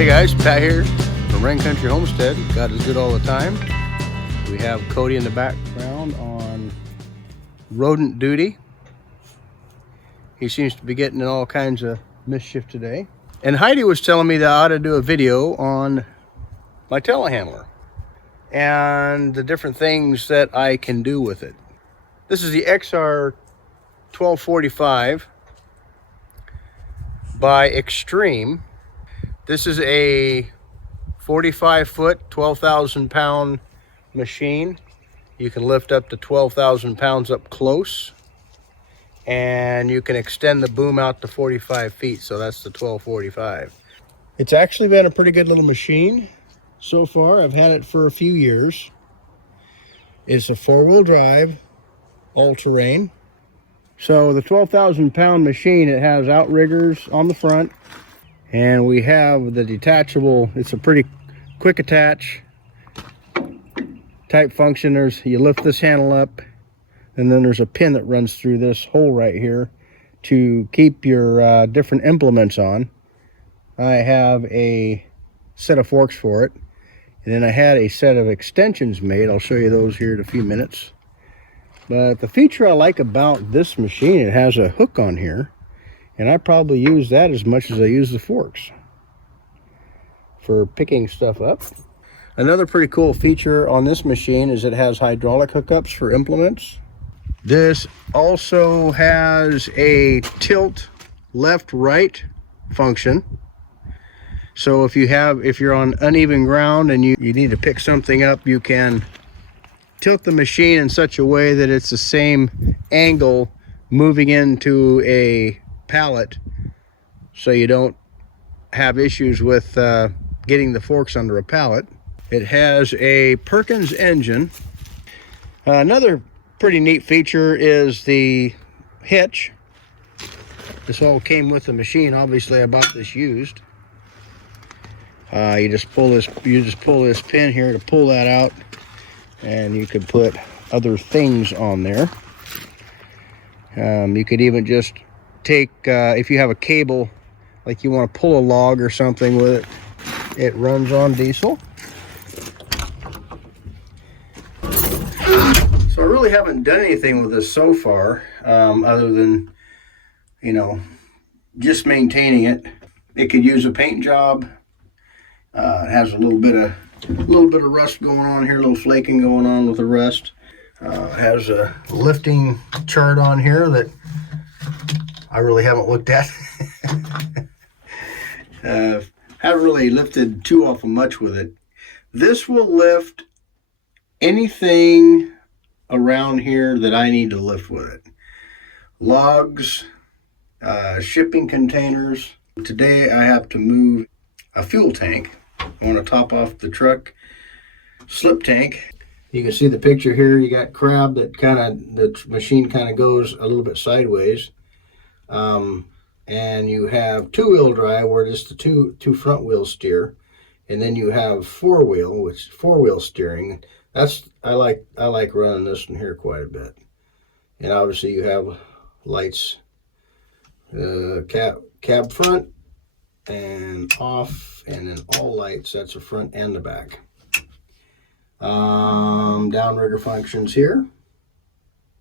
Hey guys, Pat here from Rain Country Homestead. God is good all the time. We have Cody in the background on rodent duty. He seems to be getting in all kinds of mischief today. And Heidi was telling me that I ought to do a video on my telehandler and the different things that I can do with it. This is the XR1245 by Xtreme. This is a 45-foot, 12,000 pound machine. You can lift up to 12,000 pounds up close, and you can extend the boom out to 45 feet. So that's the 1245. It's actually been a pretty good little machine so far. I've had it for a few years. It's a 4-wheel drive, all-terrain. So the 12,000 pound machine, it has outriggers on the front, and we have the detachable. It's a pretty quick attach type function. You lift this handle up, and then there's a pin that runs through this hole right here to keep your different implements on. I have a set of forks for it, and then I had a set of extensions made. I'll show you those here in a few minutes. But the feature I like about this machine, it has a hook on here, and I probably use that as much as I use the forks for picking stuff up. Another pretty cool feature on this machine is it has hydraulic hookups for implements. This also has a tilt left-right function. So if you're on uneven ground and you need to pick something up, you can tilt the machine in such a way that it's the same angle moving into a pallet, so you don't have issues with getting the forks under a pallet. It has a Perkins engine. Another pretty neat feature is the hitch. This all came with the machine. Obviously I bought this used. You just pull this pin here to pull that out, and you could put other things on there. You could even just take, if you have a cable, like you want to pull a log or something with it, it runs on diesel. So I really haven't done anything with this so far, other than, just maintaining it. It could use a paint job. It has a little bit of rust going on here, a little flaking going on with the rust. It has a lifting chart on here that I really haven't looked at. Haven't really lifted too awful much with it. This will lift anything around here that I need to lift with it. Logs, shipping containers. Today I have to move a fuel tank. I want to top off the truck slip tank. You can see the picture here. You got crab that the machine kind of goes a little bit sideways. And you have 2-wheel drive where just the two front wheels steer. And then you have 4-wheel, which is 4-wheel steering. I like running this one here quite a bit. And obviously you have lights, cab front and off, and then all lights. That's the front and the back. Downrigger functions here,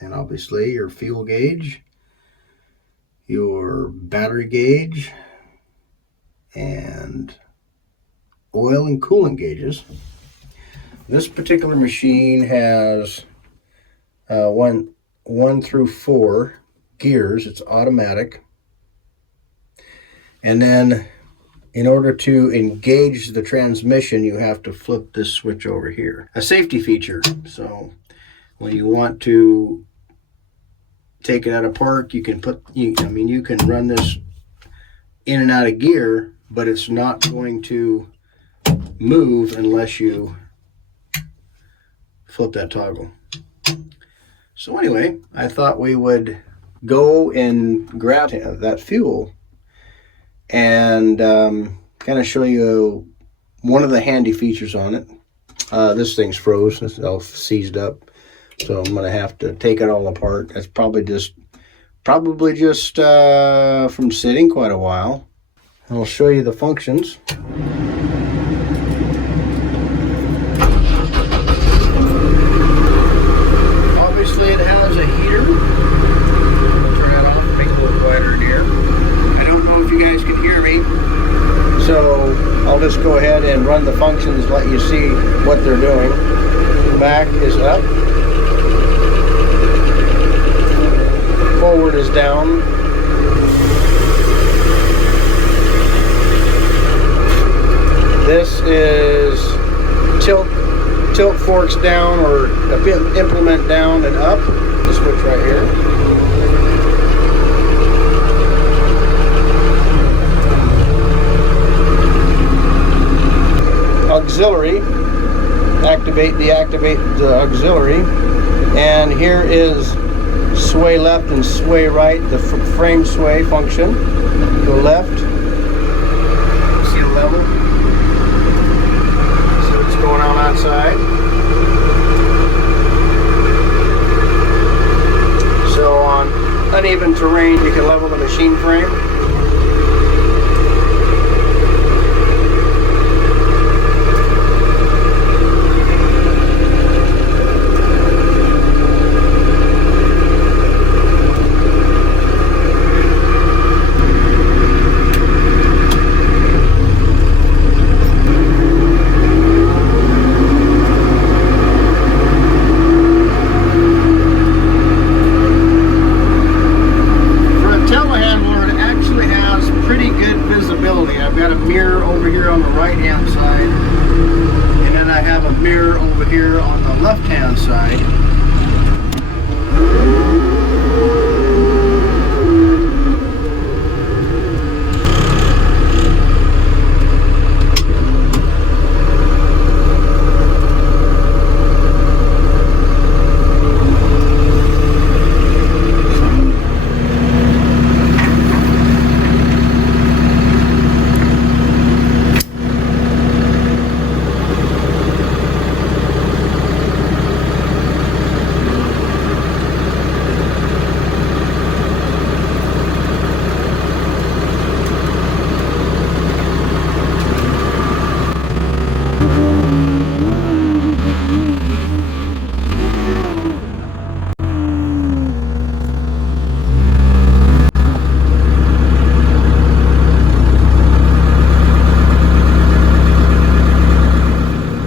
and obviously your fuel gauge, your battery gauge, and oil and coolant gauges. This particular machine has 1 through 4 gears. It's automatic. And then in order to engage the transmission, you have to flip this switch over here. A safety feature. So when you want to take it out of park, you can you can run this in and out of gear, but it's not going to move unless you flip that toggle. So anyway, I thought we would go and grab that fuel and kind of show you one of the handy features on it. This thing's froze. It's all seized up, so I'm gonna have to take it all apart. That's probably just from sitting quite a while. I'll show you the functions. Obviously it has a heater. I'll turn that off, make it a little quieter in here. I don't know if you guys can hear me, so I'll just go ahead and run the functions, let you see what they're doing. The back is up. Forward is down. This is tilt forks down, or implement down and up. The switch right here. Auxiliary. Deactivate the auxiliary. And here is sway left and sway right, the frame sway function. Go left. See the level? See what's going on outside. So on uneven terrain, you can level the machine frame. I've got a mirror over here on the right hand side, and then I have a mirror over here on the left hand side.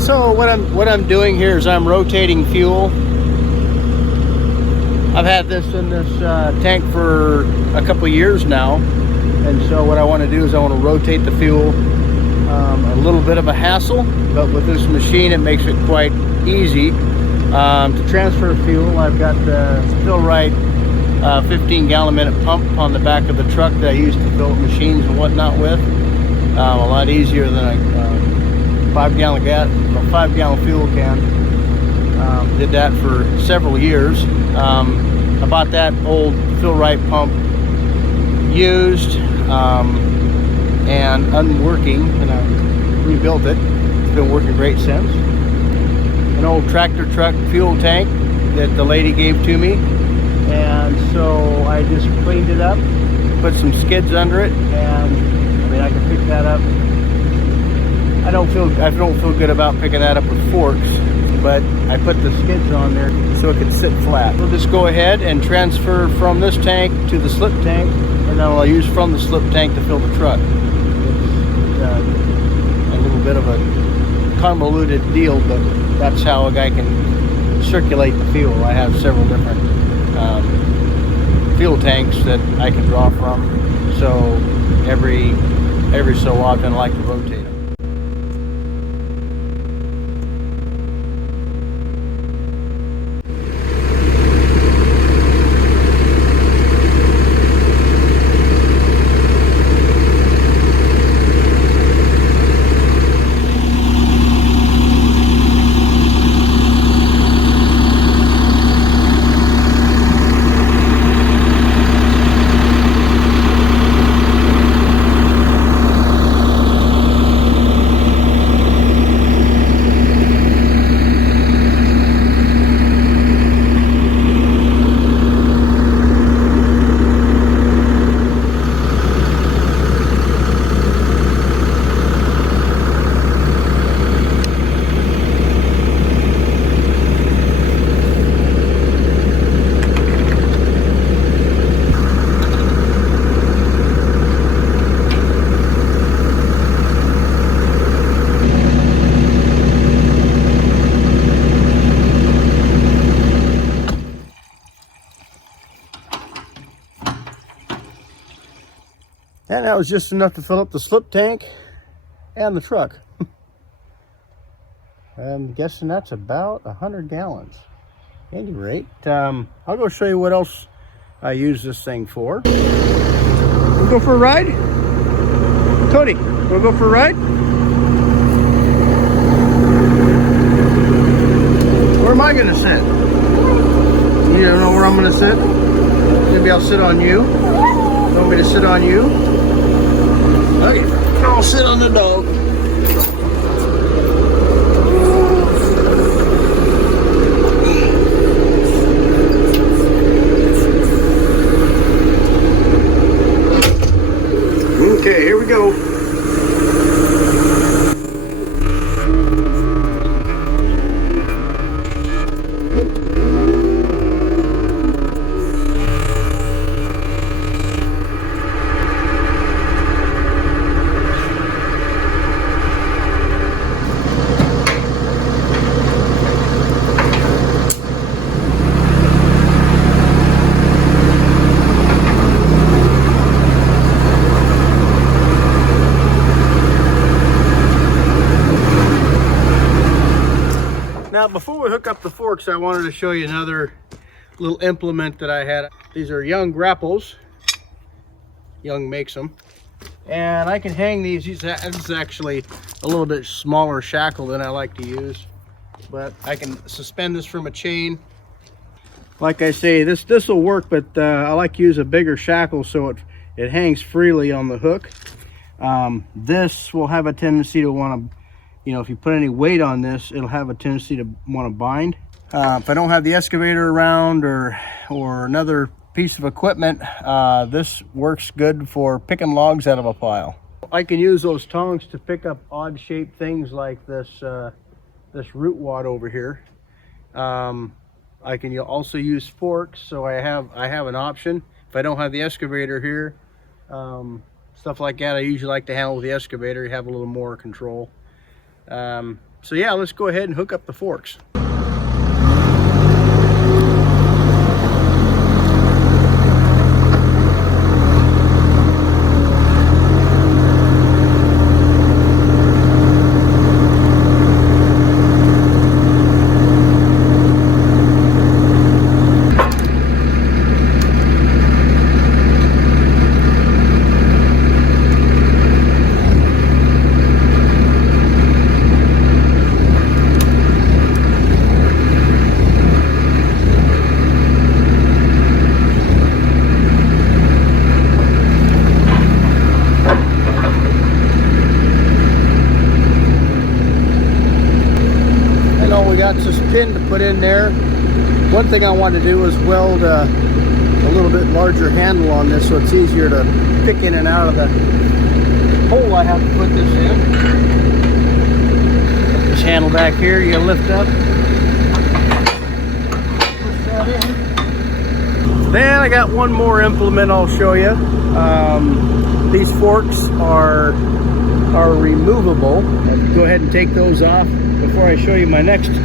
So what I'm doing here is I'm rotating fuel. I've had this in this tank for a couple of years now, and so what I want to do is I want to rotate the fuel. A little bit of a hassle, but with this machine it makes it quite easy. To transfer fuel, I've got the Fill-Rite 15-gallon a minute pump on the back of the truck that I use to fill machines and whatnot with. A lot easier than a 5-gallon fuel can. Did that for several years. I bought that old Fill-Rite pump used and unworking, and I rebuilt it. It's been working great since. An old tractor truck fuel tank that the lady gave to me, and so I just cleaned it up, put some skids under it, and I mean I can pick that up. I don't feel good about picking that up with forks, but I put the skids on there so it could sit flat. We'll just go ahead and transfer from this tank to the slip tank, and then I'll use from the slip tank to fill the truck. It's a little bit of a convoluted deal, but that's how a guy can circulate the fuel. I have several different fuel tanks that I can draw from, so every so often I like to rotate them. And that was just enough to fill up the slip tank and the truck. I'm guessing that's about 100 gallons. At any rate, I'll go show you what else I use this thing for. We'll go for a ride? Cody, we'll go for a ride? Where am I gonna sit? You don't know where I'm gonna sit? Maybe I'll sit on you. You want me to sit on you? Okay, I'll sit on the dog. Okay, here we go. Now, before we hook up the forks, I wanted to show you another little implement that I had. These are Young Grapples. Young makes them. And I can hang these. This is actually a little bit smaller shackle than I like to use. But I can suspend this from a chain. Like I say, this will work, but I like to use a bigger shackle so it hangs freely on the hook. This will have a tendency to want to, you know, if you put any weight on this, it'll have a tendency to want to bind. If I don't have the excavator around or another piece of equipment, this works good for picking logs out of a pile. I can use those tongs to pick up odd shaped things like this this root wad over here. I can also use forks, so I have an option. If I don't have the excavator here, stuff like that I usually like to handle with the excavator. You have a little more control. So yeah, let's go ahead and hook up the forks. This pin to put in there. One thing I want to do is weld a little bit larger handle on this so it's easier to pick in and out of the hole I have to put this in. Put this handle back here, you gotta lift up. Push that in. Then I got one more implement I'll show you. These forks are removable. I'll go ahead and take those off before I show you my next tool.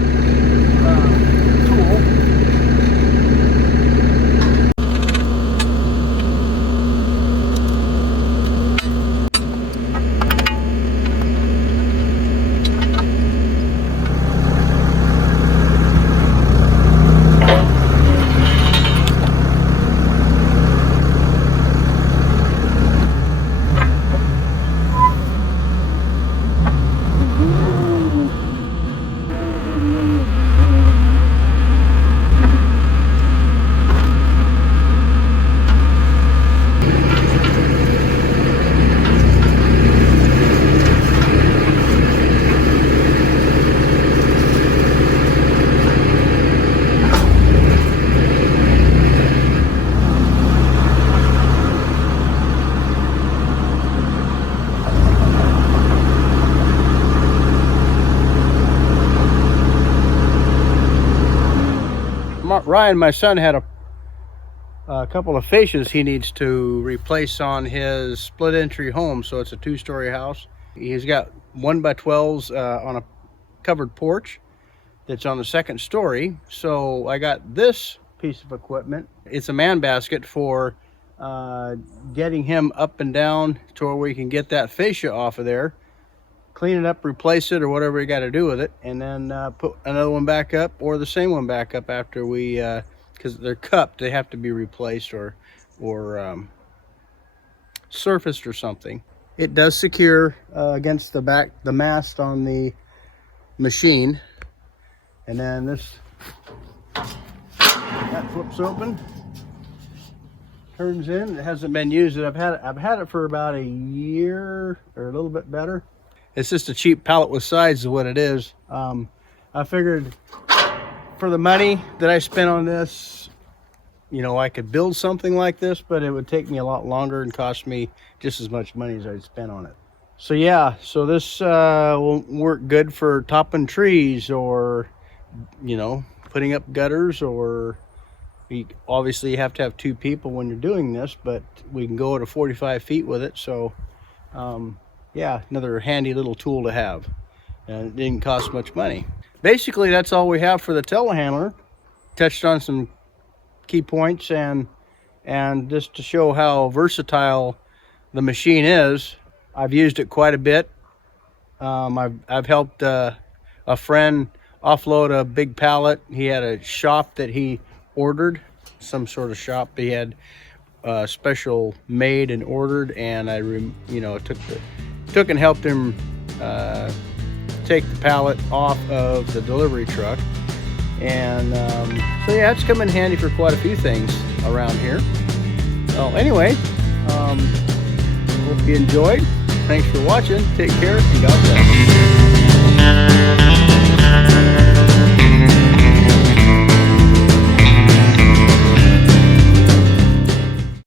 Ryan, my son, had a couple of fascias he needs to replace on his split entry home. So it's a 2-story house. He's got 1x12s on a covered porch that's on the 2nd story. So I got this piece of equipment. It's a man basket for getting him up and down to where we can get that fascia off of there, clean it up, replace it, or whatever you got to do with it, and then put another one back up or the same one back up after we, because they're cupped, they have to be replaced or surfaced or something. It does secure against the mast on the machine, and then that flips open, turns in. It hasn't been used. I've had it for about a year or a little bit better. It's just a cheap pallet with sides is what it is. I figured for the money that I spent on this, you know, I could build something like this, but it would take me a lot longer and cost me just as much money as I'd spent on it. So yeah, so this will work good for topping trees, or, you know, putting up gutters, or obviously you have to have 2 people when you're doing this, but we can go to 45 feet with it. So yeah, another handy little tool to have, and it didn't cost much money. Basically, that's all we have for the telehandler. Touched on some key points, and just to show how versatile the machine is. I've used it quite a bit. I've helped a friend offload a big pallet. He had a shop that he ordered, some sort of shop he had special made and ordered, and I took and helped him take the pallet off of the delivery truck. And so yeah, it's come in handy for quite a few things around here. So anyway, hope you enjoyed. Thanks for watching. Take care, and God bless.